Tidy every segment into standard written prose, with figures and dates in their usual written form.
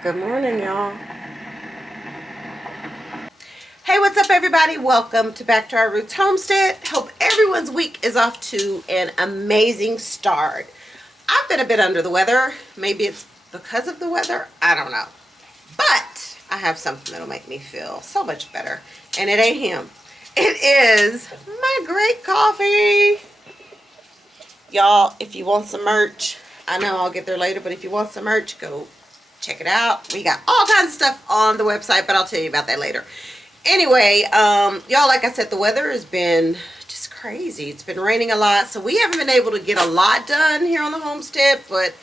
Good morning, y'all. Hey, what's up, everybody? Welcome to Back to Our Roots Homestead. Hope everyone's week is off to an amazing start. I've been a bit under the weather. Maybe it's because of the weather. I don't know. But I have something that'll make me feel so much better. And it ain't him. It is my great coffee. Y'all, if you want some merch, I know I'll get there later, but if you want some merch, go check it out. We got all kinds of stuff on the website, but I'll tell you about that later. Anyway, y'all, like I said, the weather has been just crazy. It's been raining a lot, so we haven't been able to get a lot done here on the homestead, but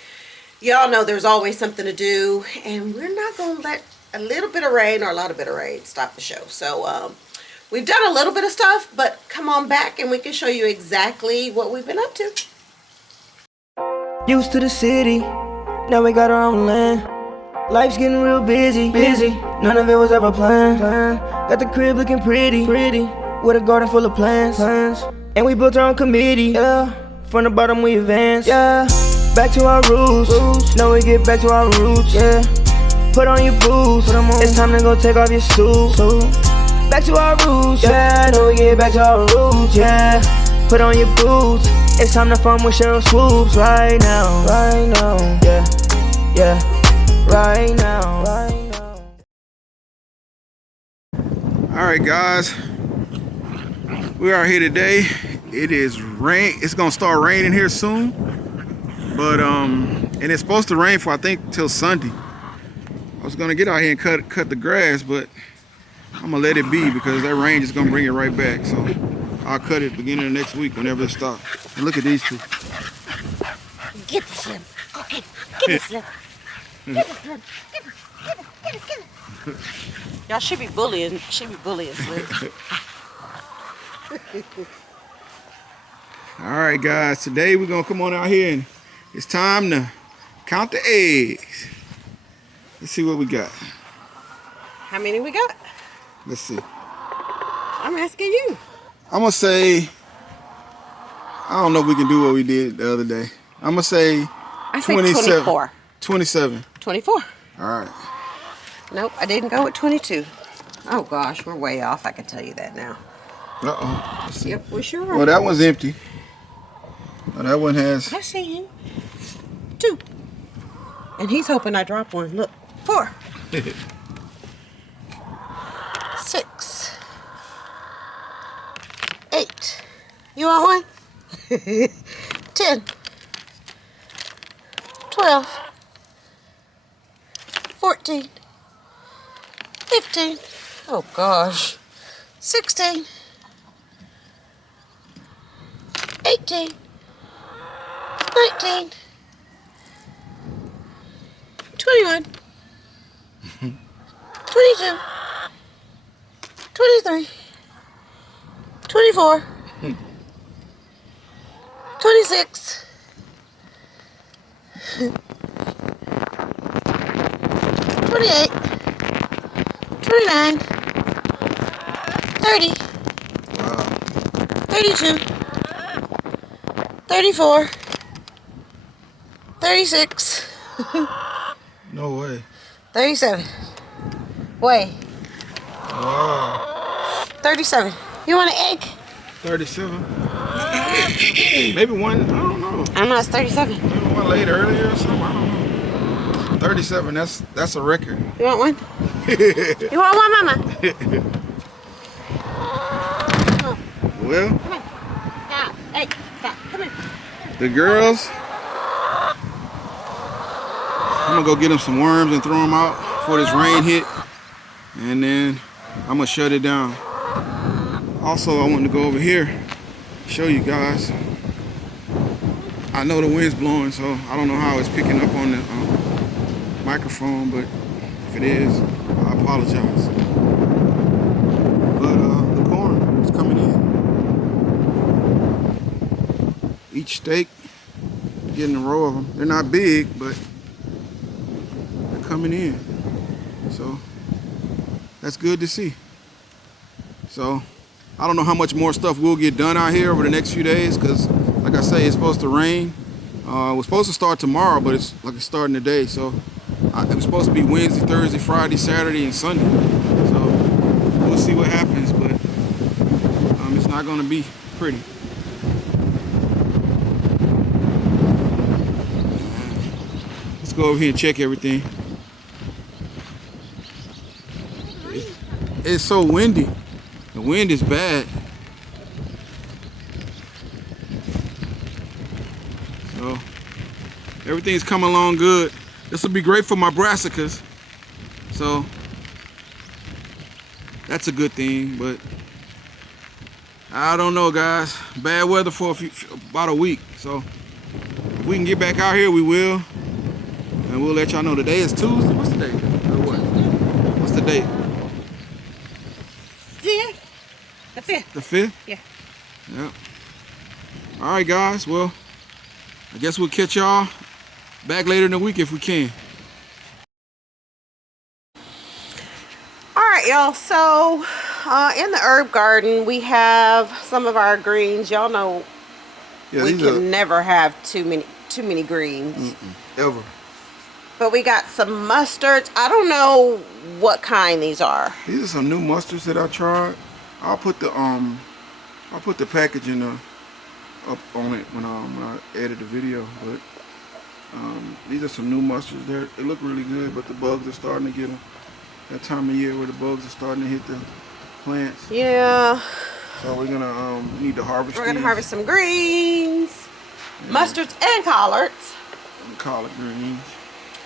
y'all know there's always something to do, and we're not going to let a little bit of rain or a lot of bit of rain stop the show. So we've done a little bit of stuff, but come on back and we can show you exactly what we've been up to. Used to the city, now we got our own land. Life's getting real busy. None of it was ever planned. Got the crib looking pretty, with a garden full of plants. And we built our own committee, yeah. From the bottom we advance, yeah. Back to our roots, now we get back to our roots, yeah. Put on your boots, it's time to go take off your suit. Back to our roots, yeah. Now we get back to our roots, yeah. Put on your boots, it's time to farm with Cheryl Swoops right now, yeah. Right now. Alright guys, we are here today. It is rain. It's gonna start raining here soon, but and it's supposed to rain for I think till Sunday. I was gonna get out here and cut the grass, but I'm gonna let it be because that rain is gonna bring it right back. So I'll cut it beginning of next week whenever it stops. And look at these two. Get this Slim. Okay, get this Slim. Get it, Slim. Get it. Y'all should be bullying. Slim. All right, guys. Today we're gonna come on out here and it's time to count the eggs. Let's see what we got. How many we got? Let's see. I'm asking you. I'm gonna say, I don't know if we can do what we did the other day. I'm gonna say I say 24. 27. 24. All right. Nope, I didn't go with 22. Oh gosh, we're way off. I can tell you that now. Uh-oh. Let's see. Yep, we sure are. Well, that one's empty. Oh, that one has. I see him. 2. And he's hoping I drop one. Look. 4. 6. 8. You want one? 10. 12. 14. 15. Oh gosh. 16. 18. 19. 21. 22. 23. 24. 26. 28. 29. 30. 32. 34. 36. No way. 37. Wait. Wow. 37. You want an egg? 37. Maybe one, I don't know. I know it's 37. Maybe one laid earlier or something, I don't know. 37, that's a record. You want one? You want one, Mama? Well, Come on. Stop. Hey, stop. Come here. the girls, I'm gonna go get them some worms and throw them out before this rain hit. And then I'm gonna shut it down. Also, I want to go over here, show you guys. I know the wind's blowing, so I don't know how it's picking up on the microphone, but if it is, I apologize. But the corn is coming in. Each stake, getting a row of them. They're not big, but they're coming in. So that's good to see. So I don't know how much more stuff we'll get done out here over the next few days, because like I say, it's supposed to rain. It was supposed to start tomorrow, but it's starting today. So It was supposed to be Wednesday, Thursday, Friday, Saturday, and Sunday. So we'll see what happens, but it's not going to be pretty. Let's go over here and check everything. It's so windy. The wind is bad. So everything's coming along good. This will be great for my brassicas. So that's a good thing, but I don't know, guys. Bad weather for about a week. So if we can get back out here, we will. And we'll let y'all know. Today is Tuesday. What's the day? Or what? What's the date? The 5th. The 5th? Yeah. Yep. All right, guys. Well, I guess we'll catch y'all back later in the week if we can. All right, y'all. So in the herb garden, we have some of our greens. Y'all know we can never have too many greens. Ever. But we got some mustards. I don't know what kind these are. These are some new mustards that I tried. I'll put the packaging up on it when I edit the video. But these are some new mustards. They look really good, but the bugs are starting to get them. That time of year where the bugs are starting to hit the plants. Yeah. So we're gonna need to harvest. We're gonna harvest some greens, mustards, and collards. And collard greens.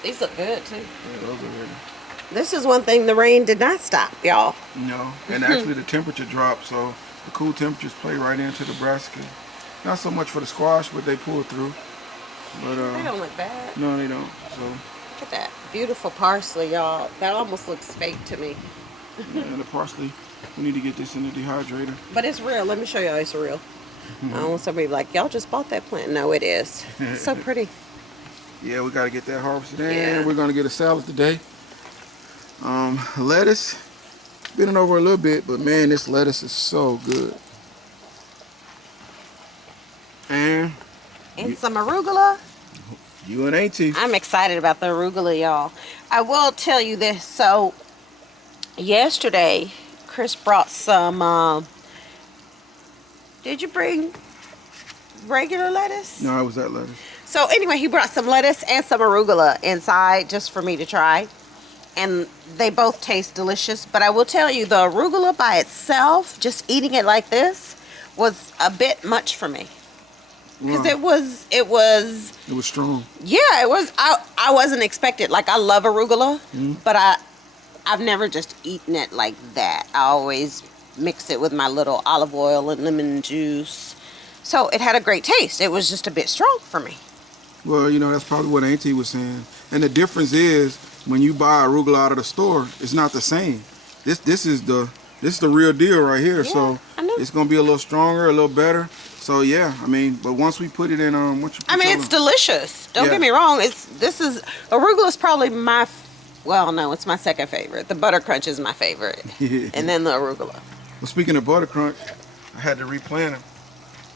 These look good too. Yeah, those are really. This is one thing the rain did not stop, y'all. No, and actually the temperature dropped, so the cool temperatures play right into the brassicas. Not so much for the squash, but they pull through. But they don't look bad. No, they don't. So look at that beautiful parsley, y'all. That almost looks fake to me. Yeah, and the parsley. We need to get this in the dehydrator. But it's real. Let me show y'all. It's real. I don't want somebody to be like, y'all just bought that plant. No, it is. It's so pretty. Yeah, we got to get that harvested. And yeah. We're going to get a salad today. Lettuce. Been over a little bit, but man, this lettuce is so good. And some arugula. You and Auntie. I'm excited about the arugula, y'all. I will tell you this. So, yesterday, Chris brought some, did you bring regular lettuce? No, it was that lettuce. So anyway, he brought some lettuce and some arugula inside just for me to try. And they both taste delicious. But I will tell you, the arugula by itself, just eating it like this, was a bit much for me. Because it was strong. Yeah, it was. I wasn't expected. Like, I love arugula, but I've never just eaten it like that. I always mix it with my little olive oil and lemon juice. So it had a great taste. It was just a bit strong for me. Well, you know, that's probably what Auntie was saying. And the difference is, when you buy arugula out of the store, it's not the same. This is the real deal right here. Yeah, so it's gonna be a little stronger, a little better. So yeah, I mean, but once we put it in, it's delicious. Don't get me wrong. Arugula is probably it's my second favorite. The butter crunch is my favorite, and then the arugula. Well, speaking of butter crunch, I had to replant them,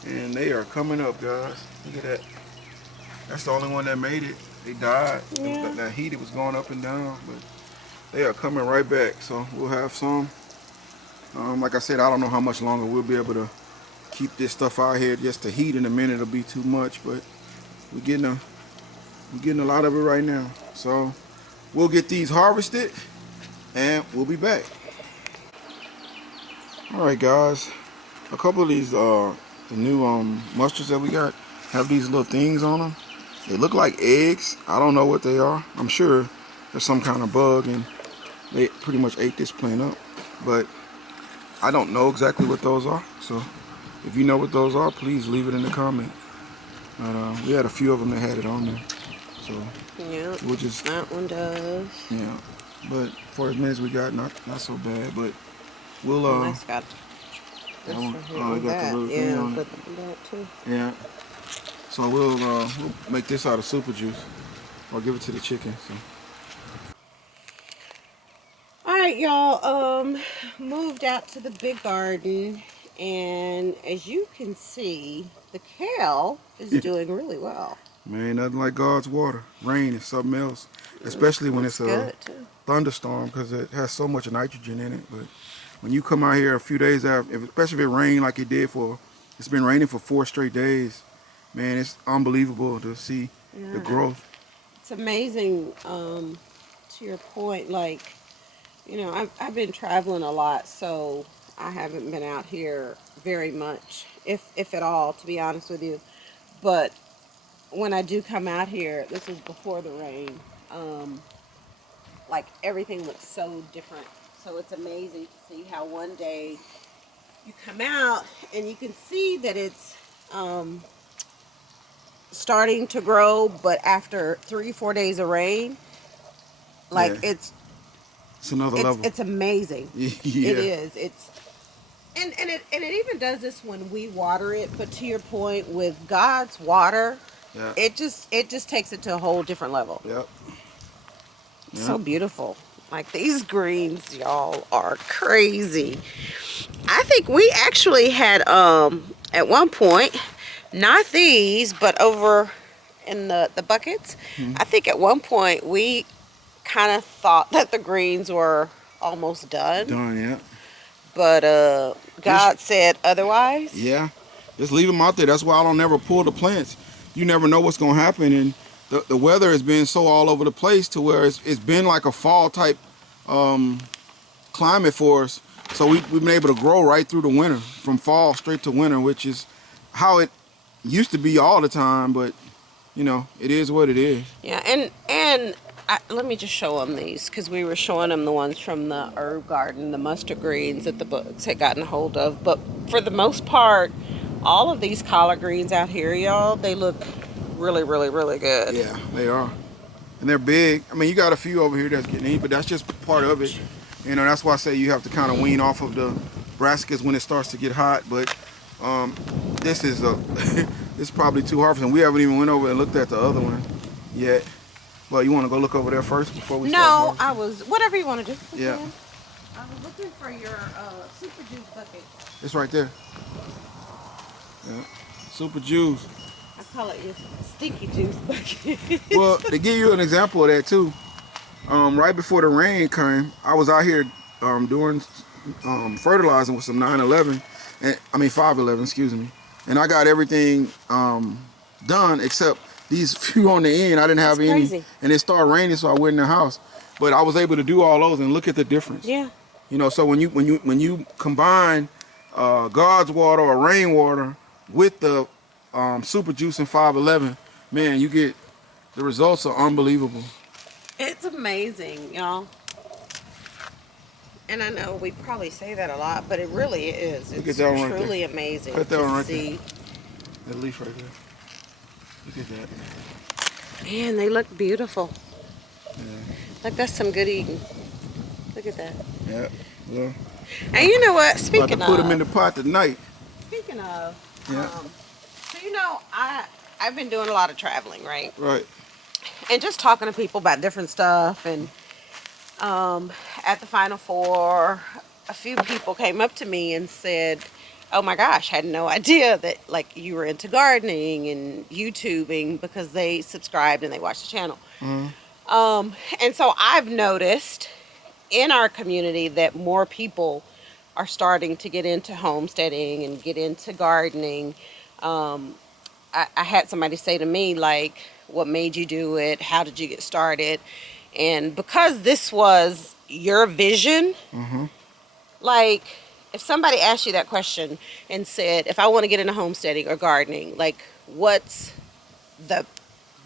and they are coming up, guys. Look at that. That's the only one that made it. They died. Yeah. That heat, it was going up and down, but they are coming right back. So we'll have some. Like I said, I don't know how much longer we'll be able to keep this stuff out here. Just the heat in a minute will be too much, but we're getting a lot of it right now. So we'll get these harvested, and we'll be back. All right, guys. A couple of these the new mustards that we got have these little things on them. They look like eggs. I don't know what they are. I'm sure there's some kind of bug, and they pretty much ate this plant up. But I don't know exactly what those are. So if you know what those are, please leave it in the comment. But we had a few of them that had it on there. So yeah, we'll just, that one does. Yeah, but for as many as we got, not so bad. But we'll nice, got that one. Oh, got the little thing on it. That too. Yeah. So we'll make this out of super juice, or give it to the chicken. So. All right, y'all. Moved out to the big garden, and as you can see, the kale is doing really well. Man, nothing like God's water. Rain is something else, especially when it's a Good too. thunderstorm because it has so much nitrogen in it. But when you come out here a few days after, especially if it rained like it did it's been raining for 4 straight days, man, it's unbelievable to see the growth. It's amazing. To your point, like, you know, I've been traveling a lot, so I haven't been out here very much, if at all, to be honest with you. But when I do come out here, this is before the rain. Like everything looks so different. So it's amazing to see how one day you come out and you can see that it's starting to grow, but after 3-4 days of rain, like Yeah. It's another level. it's amazing. Yeah. It is. It's and it even does this when we water it. But to your point, with God's water, Yeah. it just takes it to a whole different level. Yep. It's so beautiful. Like these greens, y'all, are crazy. I think we actually had at one point, not these, but over in the buckets. Mm-hmm. I think at one point we kind of thought that the greens were almost done. Done, yeah. But God said otherwise. Yeah. Just leave them out there. That's why I don't never pull the plants. You never know what's going to happen. And the weather has been so all over the place to where it's been like a fall type climate for us. So we've been able to grow right through the winter, from fall straight to winter, which is how it used to be all the time. But, you know, it is what it is. Yeah, and let me just show them these, because we were showing them the ones from the herb garden, the mustard greens that the books had gotten a hold of. But for the most part, all of these collard greens out here, y'all, they look really, really, really good. Yeah, they are. And they're big. I mean, you got a few over here that's getting eaten, but that's just part of it. You know, that's why I say you have to kind of wean off of the brassicas when it starts to get hot. But this is it's probably too harvest, and we haven't even went over and looked at the other one yet. Well, you want to go look over there first before we start? No, I was, whatever you want to do. Yeah. Okay. I was looking for your super juice bucket. It's right there. Yeah. Super juice. I call it your stinky juice bucket. Well, to give you an example of that too, right before the rain came, I was out here doing fertilizing with some 911, and 511, excuse me, and I got everything done except these few on the end. I didn't have any, crazy. and it started raining, so I went in the house. But I was able to do all those, and look at the difference. Yeah. You know, so when you combine God's water or rainwater with the super juice and 511, man, you get the results are unbelievable. It's amazing, y'all. And I know we probably say that a lot, but it really is. Look It's at that one right truly there. amazing Put that one to right see. That leaf right there. Look at that. Man, they look beautiful. Yeah. Like that's some good eating. Look at that. Yeah. Well, And you know what? about Speaking to put of, them in the pot tonight. speaking of, Yeah. so you know, I've been doing a lot of traveling, right? Right. And just talking to people about different stuff. And at the Final Four, a few people came up to me and said, "Oh my gosh, I had no idea that like you were into gardening and YouTubing," because they subscribed and they watched the channel. Mm-hmm. And so I've noticed in our community that more people are starting to get into homesteading and get into gardening. I had somebody say to me, like, what made you do it? How did you get started? And because this was your vision, Mm-hmm. like, if somebody asked you that question and said, if I want to get into homesteading or gardening, like, what's the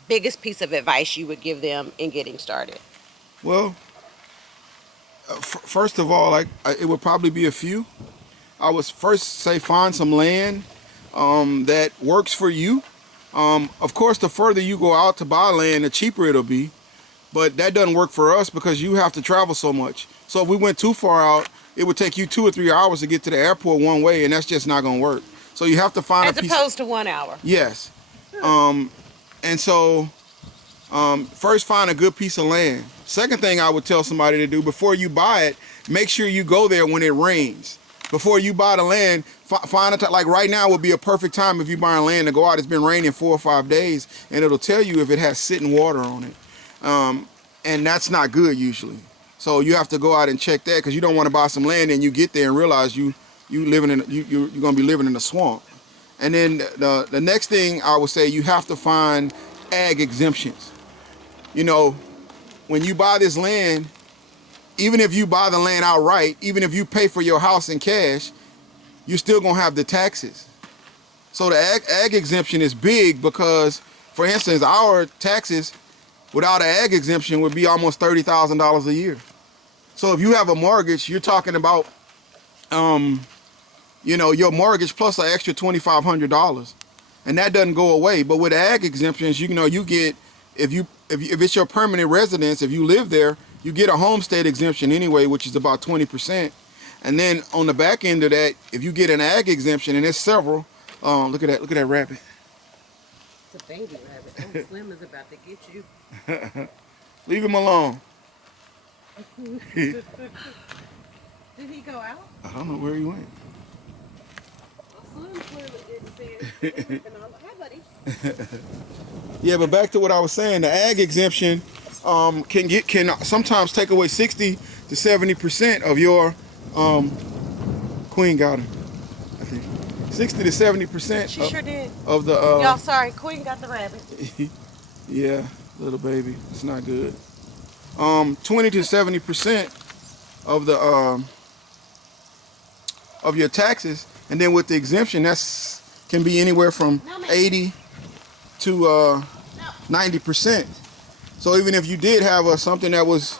biggest piece of advice you would give them in getting started? Well, first of all, it would probably be a few. I would first say find some land that works for you. Of course, the further you go out to buy land, the cheaper it'll be. But that doesn't work for us because you have to travel so much. So if we went too far out, it would take you 2 or 3 hours to get to the airport one way, and that's just not going to work. So you have to find As opposed to 1 hour. Yes. And so first find a good piece of land. Second thing I would tell somebody to do before you buy it, make sure you go there when it rains. before you buy the land, find a time. Like right now would be a perfect time if you buying land to go out. It's been raining 4 or 5 days, and it'll tell you if it has sitting water on it, and that's not good usually. So you have to go out and check that, because you don't want to buy some land and you get there and realize you're gonna be living in a swamp. And then the next thing I would say, you have to find ag exemptions. You know, when you buy this land, even if you buy the land outright, even if you pay for your house in cash, you're still gonna have the taxes. So the ag exemption is big, because, for instance, our taxes without an ag exemption would be almost $30,000 a year. So if you have a mortgage, you're talking about, you know, your mortgage plus an extra $2,500, and that doesn't go away. But with ag exemptions, you know, you get, if it's your permanent residence, if you live there, you get a homestead exemption anyway, which is about 20%. And then on the back end of that, if you get an ag exemption, and there's several, look at that rabbit. It's a baby rabbit. Oh, Slim is about to get you. Leave him alone. Did he go out? I don't know where he went. Slim clearly didn't say it. Hi, buddy. Yeah, but back to what I was saying, the ag exemption can sometimes take away 60 to 70% of your Queen got him, I think. 60 to 70%. She sure did. Of the y'all, sorry, Queen got the rabbit. Yeah, little baby. It's not good. 20 to 70% of the of your taxes, and then with the exemption, that's can be anywhere from 80 to 90%. So even if you did have something that was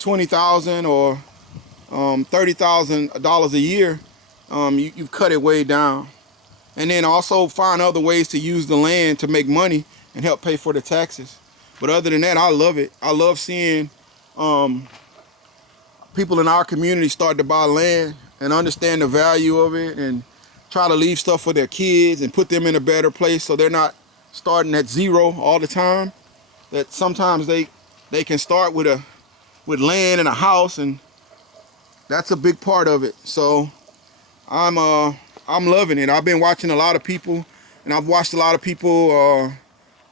$20,000 or $30,000 a year, you've cut it way down. And then also find other ways to use the land to make money and help pay for the taxes. But other than that, I love it. I love seeing people in our community start to buy land and understand the value of it, and try to leave stuff for their kids and put them in a better place, so they're not starting at zero all the time. That sometimes they can start with land and a house, and that's a big part of it. So I'm loving it. I've been watching a lot of people, and I've watched a lot of people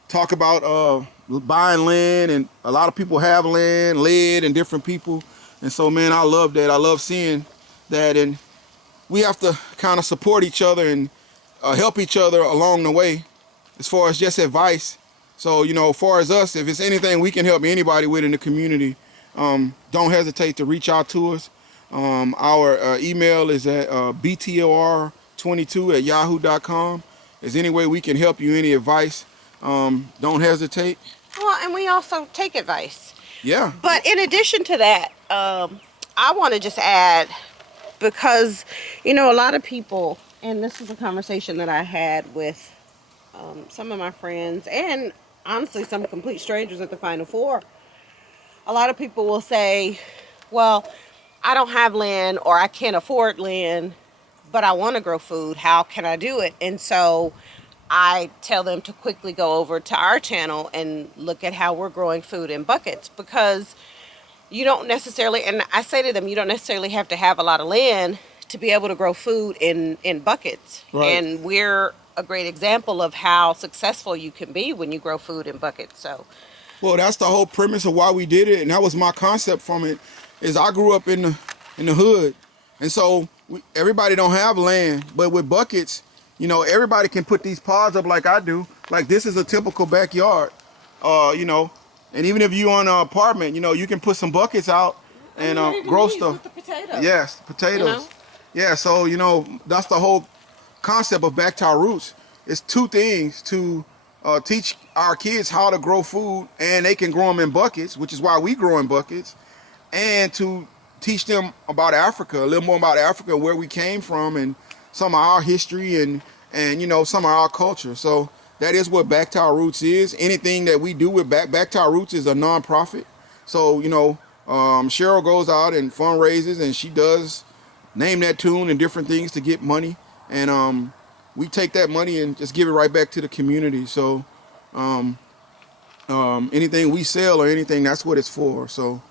talk about buying land, and a lot of people have land, led, and different people. And so, man, I love that. I love seeing that, and we have to kind of support each other and help each other along the way, as far as just advice. So, you know, as far as us, if it's anything we can help anybody with in the community, don't hesitate to reach out to us. Our email is at btor22@yahoo.com. If there's any way we can help you, any advice, don't hesitate. Well, and we also take advice. Yeah. But in addition to that, I want to just add, because, you know, a lot of people, and this is a conversation that I had with some of my friends, and honestly some complete strangers at the Final Four. A lot of people will say, well, I don't have land, or I can't afford land, but I want to grow food. How can I do it? And so I tell them to quickly go over to our channel and look at how we're growing food in buckets, because you don't necessarily, and I say to them, you don't necessarily have to have a lot of land to be able to grow food in buckets. Right. And we're a great example of how successful you can be when you grow food in buckets. So, well, that's the whole premise of why we did it, and that was my concept from it. Is I grew up in the hood, and so everybody don't have land, but with buckets, you know, everybody can put these pods up like I do. Like, this is a typical backyard, you know. And even if you on an apartment, you know, you can put some buckets out and grow stuff. With the potatoes. Yes, potatoes. You know? Yeah, so, you know, that's the whole concept of Back to Our Roots. It's two things: to teach our kids how to grow food, and they can grow them in buckets, which is why we grow in buckets, and to teach them about Africa, a little more about Africa, where we came from, and some of our history, and you know, some of our culture. So that is what Back to Our Roots is. Anything that we do with Back to Our Roots is a non-profit. So, you know, Cheryl goes out and fundraises, and she does Name That Tune and different things to get money. And we take that money and just give it right back to the community. So anything we sell or anything, that's what it's for. So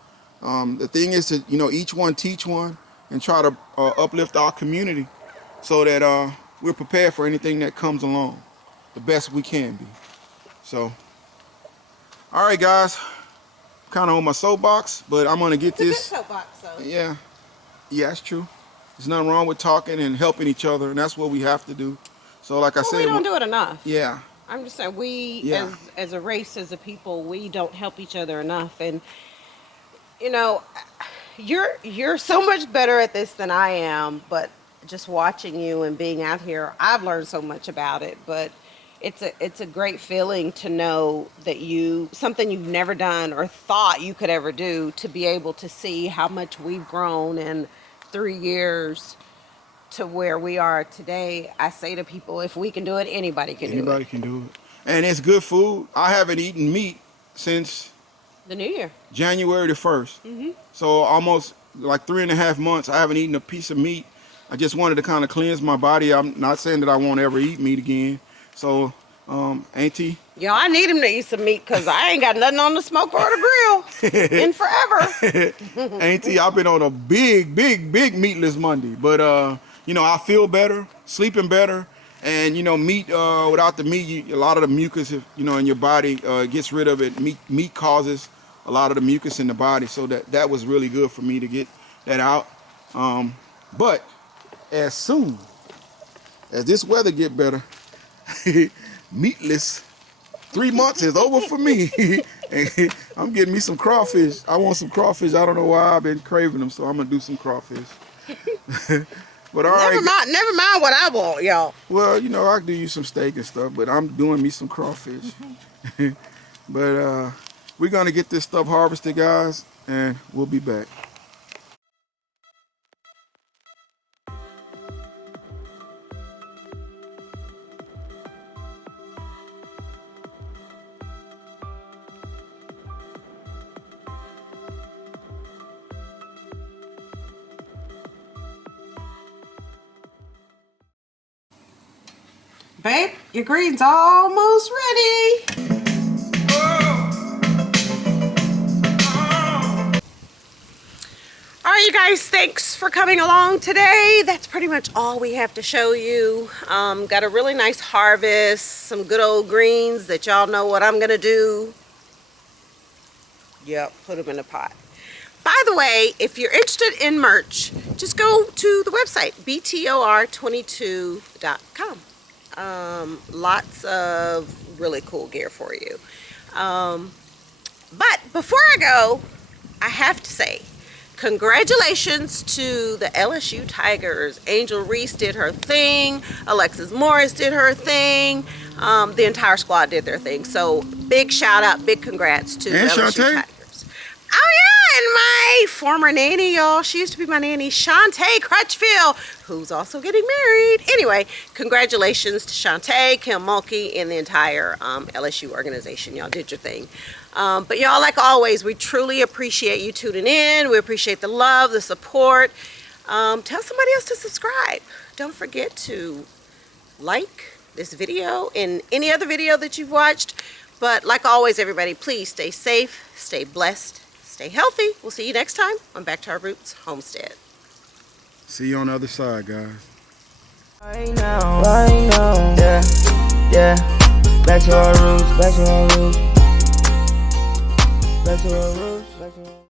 the thing is to, you know, each one teach one. and try to uplift our community so that we're prepared for anything that comes along the best we can be. So, all right, guys, kind of on my soapbox, but I'm gonna get this. It's a good soapbox, though. Yeah, that's true. There's nothing wrong with talking and helping each other, and that's what we have to do. So, like I said, we don't do it enough. Yeah. I'm just saying, we Yeah. as a race, as a people, we don't help each other enough. And you know, you're so much better at this than I am. But just watching you and being out here, I've learned so much about it. But it's a great feeling to know that something you've never done or thought you could ever do, to be able to see how much we've grown in 3 years to where we are today. I say to people, if we can do it, anybody can do it. Anybody can do it. And it's good food. I haven't eaten meat since The New Year. January the 1st. So almost like 3.5 months, I haven't eaten a piece of meat. I just wanted to kind of cleanse my body. I'm not saying that I won't ever eat meat again. So, Auntie. Yo, I need him to eat some meat because I ain't got nothing on the smoke or the grill in forever. Auntie, I've been on a big meatless Monday. But, you know, I feel better, sleeping better. And, you know, meat, without the meat, a lot of the mucus, you know, in your body gets rid of it. Meat causes a lot of the mucus in the body. So that was really good for me to get that out. But as soon as this weather get better, meatless 3 months is over for me. I'm getting me some crawfish. I want some crawfish. I don't know why I've been craving them, so I'm gonna do some crawfish. But all right. Never mind what I want, y'all. Well, you know, I can do you some steak and stuff, but I'm doing me some crawfish. But we're gonna get this stuff harvested, guys, and we'll be back. Babe, your green's almost ready. All right, you guys, thanks for coming along today. That's pretty much all we have to show you. Got a really nice harvest, some good old greens that y'all know what I'm gonna do. Yep, put them in a pot. By the way, if you're interested in merch, just go to the website, btor22.com. Lots of really cool gear for you. But before I go, I have to say, congratulations to the LSU Tigers. Angel Reese did her thing. Alexis Morris did her thing. The entire squad did their thing. So big shout out, big congrats to the LSU Tigers. Oh yeah, and my former nanny, y'all. She used to be my nanny, Shantae Crutchfield, who's also getting married. Anyway, congratulations to Shantae, Kim Mulkey, and the entire LSU organization. Y'all did your thing. But y'all, like always, we truly appreciate you tuning in. We appreciate the love, the support. Tell somebody else to subscribe. Don't forget to like this video and any other video that you've watched. But like always, everybody, please stay safe, stay blessed, stay healthy. We'll see you next time on Back to Our Roots Homestead. See you on the other side, guys. Right now, yeah. Back to our roots, back to our roots, back to our roots.